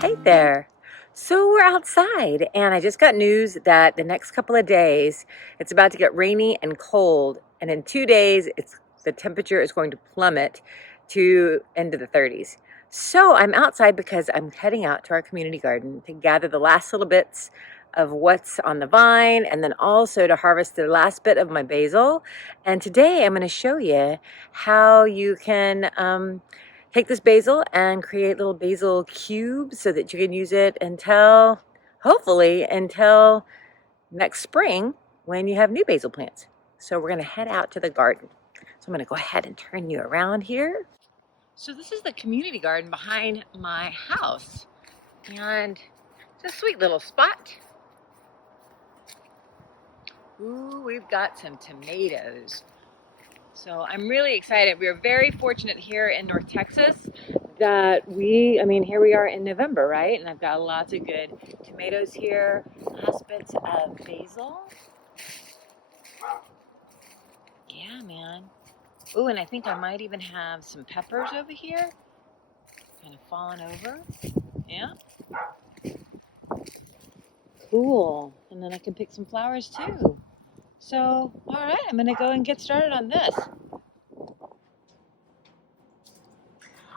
Hey there. So we're outside and I just got news that the next couple of days it's about to get rainy and cold, and in 2 days the temperature is going to plummet to into the 30s. So I'm outside because I'm heading out to our community garden to gather the last little bits of what's on the vine, and then also to harvest the last bit of my basil. And today I'm going to show you how you can take this basil and create little basil cubes so that you can use it until, hopefully, until next spring when you have new basil plants. So we're going to head out to the garden. So I'm going to go ahead and turn you around here. So this is the community garden behind my house, and it's a sweet little spot. Ooh, we've got some tomatoes. So I'm really excited. We are very fortunate here in North Texas that here we are in November, right? And I've got lots of good tomatoes here, last bits of basil. Yeah, man. Ooh, and I think I might even have some peppers over here, kind of falling over. Yeah. Cool. And then I can pick some flowers too. So, all right, I'm gonna go and get started on this.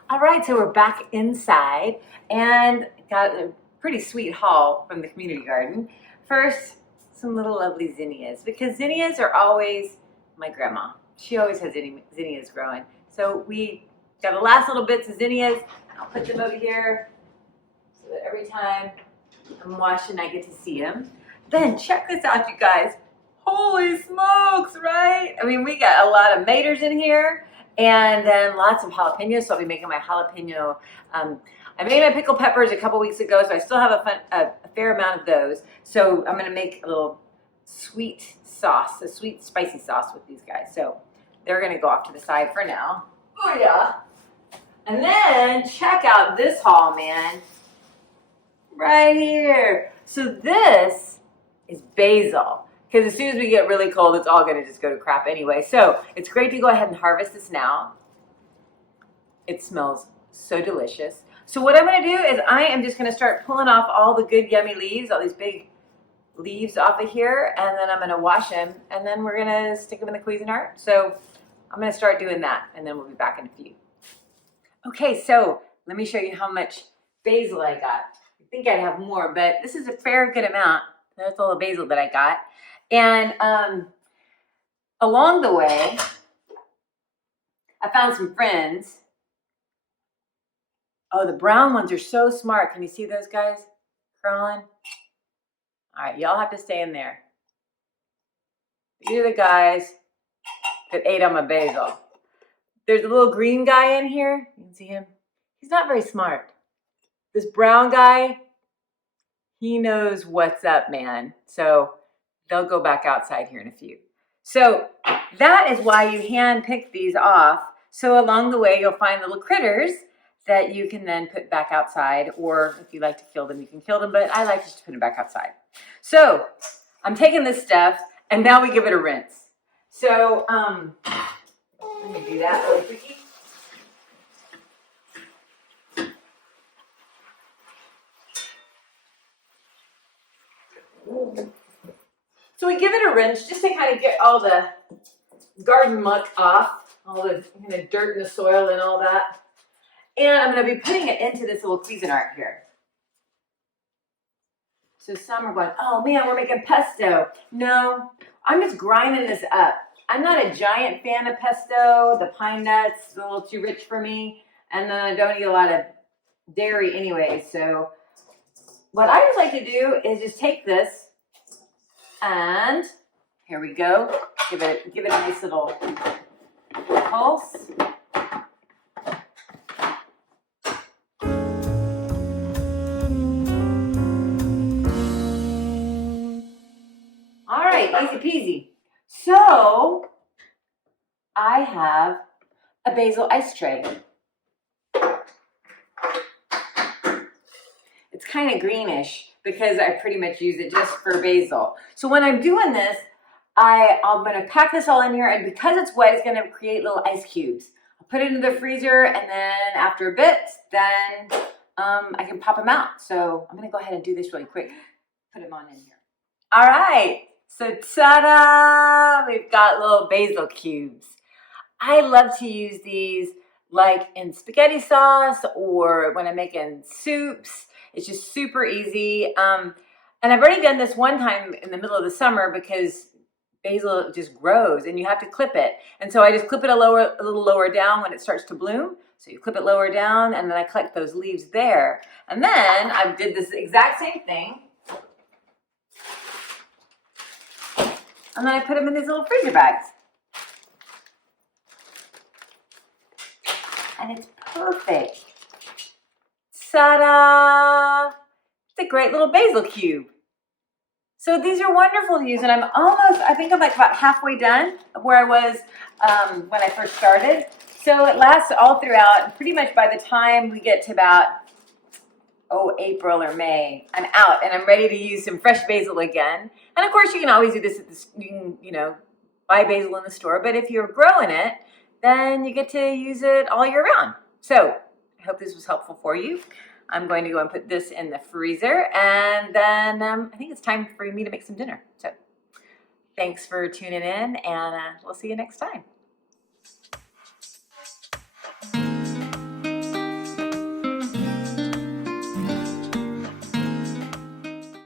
All right, so we're back inside and got a pretty sweet haul from the community garden. First, some little lovely zinnias, because zinnias are always my grandma. She always has zinnias growing. So we got the last little bits of zinnias. I'll put them over here so that every time I'm washing, I get to see them. Then check this out, you guys. Holy smokes, right? I mean, we got a lot of maters in here. And then lots of jalapenos, so I'll be making my jalapeno. I made my pickled peppers a couple weeks ago, so I still have a fair amount of those. So I'm gonna make a little sweet sauce, a sweet spicy sauce with these guys. So they're gonna go off to the side for now. Oh yeah. And then check out this haul, man. Right here. So this is basil. Because as soon as we get really cold, it's all going to just go to crap anyway. So it's great to go ahead and harvest this now. It smells so delicious. So what I'm going to do is I am just going to start pulling off all the good yummy leaves, all these big leaves off of here, and then I'm going to wash them, and then we're going to stick them in the Cuisinart. So I'm going to start doing that, and then we'll be back in a few. Okay, so let me show you how much basil I got. I think I'd have more, but this is a fair good amount. That's all the basil that I got. And along the way, I found some friends. Oh, the brown ones are so smart. Can you see those guys crawling? All right, y'all have to stay in there. These are the guys that ate on my basil. There's a little green guy in here. You can see him. He's not very smart. This brown guy, he knows what's up, man. So they'll go back outside here in a few. So that is why you hand pick these off. So along the way, you'll find little critters that you can then put back outside, or if you like to kill them, you can kill them, but I like just to put them back outside. So I'm taking this stuff, and now we give it a rinse. So let me do that really quickly. So we give it a rinse just to kind of get all the garden muck off, all the kind of dirt in the soil and all that. And I'm going to be putting it into this little Cuisinart here. So some are going, oh man, we're making pesto. No, I'm just grinding this up. I'm not a giant fan of pesto. The pine nuts, a little too rich for me. And then I don't eat a lot of dairy anyway. So what I just like to do is just take this, and here we go. Give it a nice little pulse. All right, easy peasy. So I have a basil ice tray. It's kind of greenish because I pretty much use it just for basil. So when I'm doing this, I'm going to pack this all in here, and because it's wet, it's going to create little ice cubes. I'll put it into the freezer, and then after a bit, then I can pop them out. So I'm gonna go ahead and do this really quick. Put them on in here. All right, so ta-da! We've got little basil cubes. I love to use these like in spaghetti sauce or when I'm making soups. It's just super easy. And I've already done this one time in the middle of the summer because basil just grows and you have to clip it. And so I just clip it a little lower down when it starts to bloom. So you clip it lower down and then I collect those leaves there. And then I did this exact same thing. And then I put them in these little freezer bags. And it's perfect. Ta-da! It's a great little basil cube. So these are wonderful to use, and I think I'm like about halfway done of where I was when I first started. So it lasts all throughout, and pretty much by the time we get to about, April or May, I'm out and I'm ready to use some fresh basil again. And of course, you can always do this at the, you can, buy basil in the store, but if you're growing it, then you get to use it all year round. So I hope this was helpful for you. I'm going to go and put this in the freezer, and then I think it's time for me to make some dinner. So thanks for tuning in, and we'll see you next time.